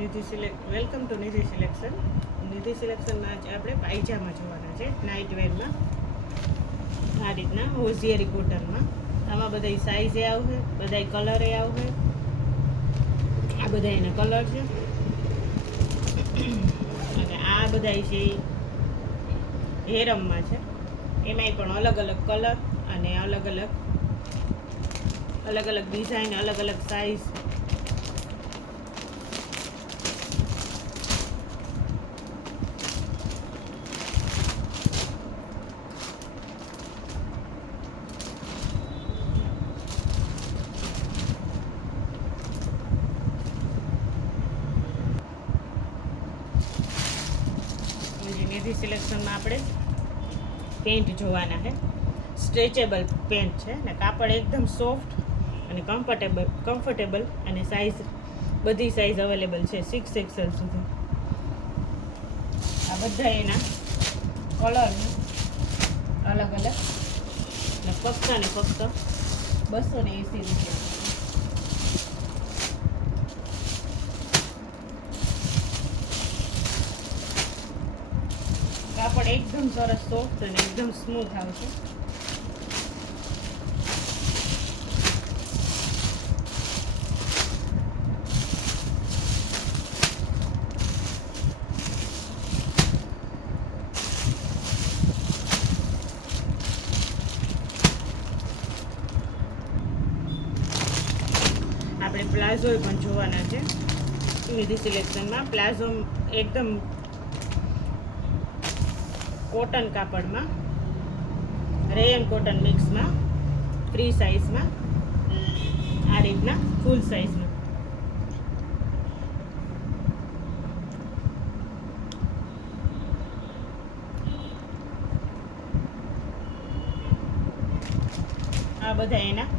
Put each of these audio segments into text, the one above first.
Welcome to Nidhi selection. Nidhi સિલેક્શનમાં આજે આપણે પાયજામા જોવાના છે, નાઇટ વેરમાં. આ રીતના હોઝિયરી કોટનમાં. આમાં બધા સાઇઝે આવશે, બધા કલરે આવશે. આ બધા એના કલર છે અને આ બધા છે હેરમમાં છે. એમાંય પણ અલગ અલગ કલર અને અલગ અલગ ડિઝાઇન, અલગ અલગ સાઇઝ. નિધિ સિલેક્શનમાં આપણે પેન્ટ જોવાના છે. સ્ટ્રેચેબલ પેન્ટ છે ને કાપડ એકદમ સોફ્ટ અને કમ્ફર્ટેબલ અને સાઇઝ બધી સાઇઝ અવેલેબલ છે 6XL સુધી. આ બધા એના કલર અલગ અલગ ને ફક્ત 280 રૂપિયા. કાપડ એકદમ સરસ સોફ્ટ અને એકદમ સ્મૂથ આવશે. આપણે પ્લાઝો પણ જોવાના છે નિધિ સિલેક્શનમાં. પ્લાઝો એકદમ કોટન કાપડમાં, રેયન કોટન મિક્સમાં, ફ્રી સાઇઝમાં, આ રીતના ફૂલ સાઇઝમાં. આ બધા એના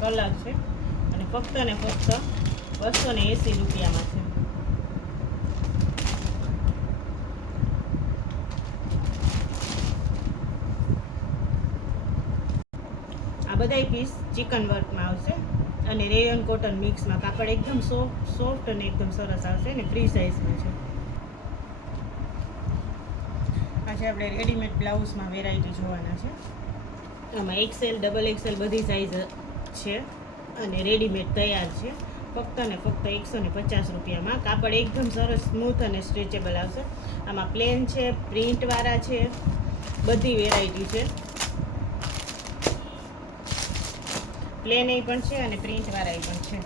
કલર છે અને ફક્ત 280 રૂપિયામાં છે. આ બધા પીસ ચિકન વર્કમાં આવશે અને રેયન કોટન મિક્સમાં. કાપડ એકદમ સોફ્ટ અને એકદમ સરસ આવશે અને ફ્રી સાઇઝમાં છે. આજે આપણે રેડીમેડ બ્લાઉઝમાં વેરાયટી જોવાના છે. આમાં XL, XXL બધી સાઇઝ છે અને રેડીમેડ તૈયાર છે. ફક્ત 150 રૂપિયામાં. કાપડ એકદમ સરસ સ્મૂથ અને સ્ટ્રેચેબલ આવશે. આમાં પ્લેન છે, પ્રિન્ટવાળા છે, બધી વેરાયટી છે. પ્લેન એ પણ છે અને પ્રિન્ટવાળા પણ છે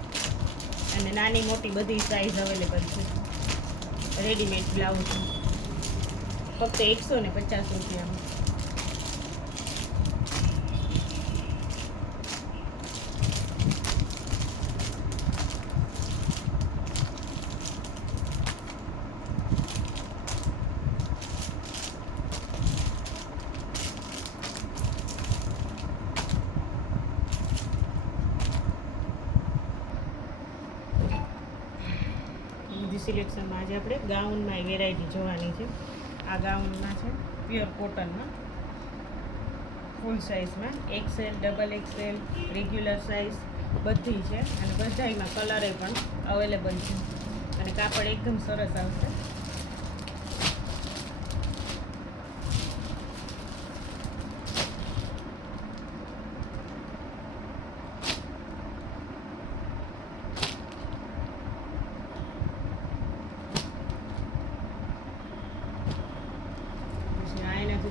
અને નાની મોટી બધી સાઇઝ અવેલેબલ છે. રેડીમેડ બ્લાઉઝ ફક્ત 150 રૂપિયામાં. સિલેક્શનમાં આજે આપણે ગાઉનમાં વેરાયટી જોવાની છે. આ ગાઉનમાં છે પ્યોર કોટનમાં, ફૂલ સાઇઝમાં, XL, XXL, રેગ્યુલર સાઇઝ બધી છે અને બધામાં કલરે પણ અવેલેબલ છે અને કાપડ એકદમ સરસ આવશે.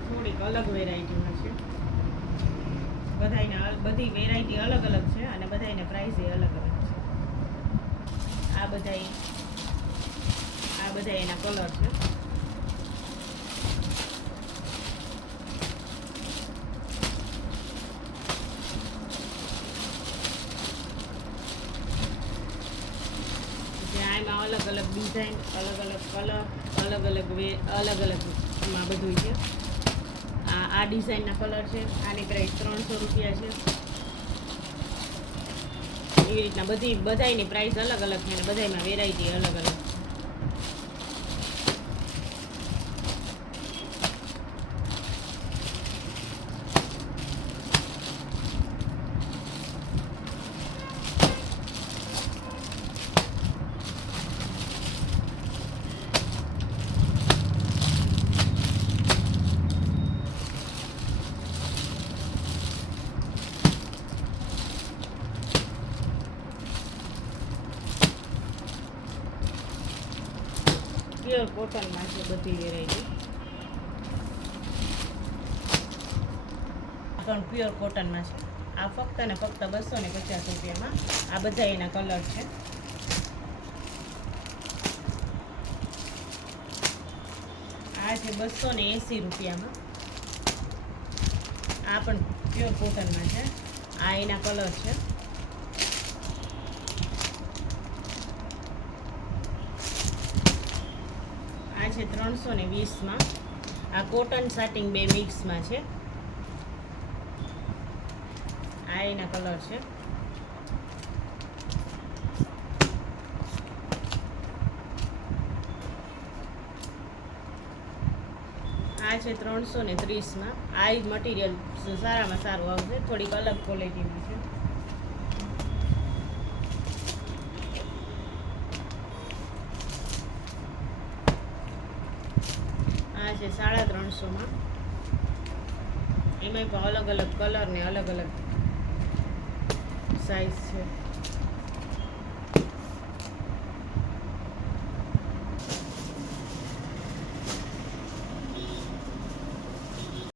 થોડીક અલગ વેરાયટીમાં છે. બધી વેરાયટી અલગ અલગ છે અને બધાને પ્રાઇસ એ અલગ અલગ છે. આ બધા એના કલર છે. એમાં અલગ અલગ ડિઝાઇન, અલગ અલગ કલર, અલગ અલગ એમાં બધું છે. આ ડિઝાઇનના કલર છે. આની પ્રાઇસ 300 રૂપિયા છે. એવી રીતના બધાની પ્રાઇસ અલગ અલગ છે અને બધામાં વેરાયટી અલગ અલગ છે. પ્યોર કોટનમાં છે બધી વેરાયટી, પણ પ્યોર કોટનમાં છે. આ ફક્ત ને ફક્ત 250 રૂપિયામાં. આ બધા એના કલર છે. આ છે 280 રૂપિયામાં. આ પણ પ્યોર કોટનમાં છે. આ એના કલર છે. આ છે 320માં. આ કોટન સાટિંગ બે મિક્સમાં છે. આ એના કલર છે. આ છે 330માં. આ મટીરિયલ સારામાં સારું આવશે, થોડીક અલગ ક્વોલિટીનું છે. આ છે 350માં. એમાંય પણ અલગ અલગ કલર ને અલગ અલગ સાઈઝ છે.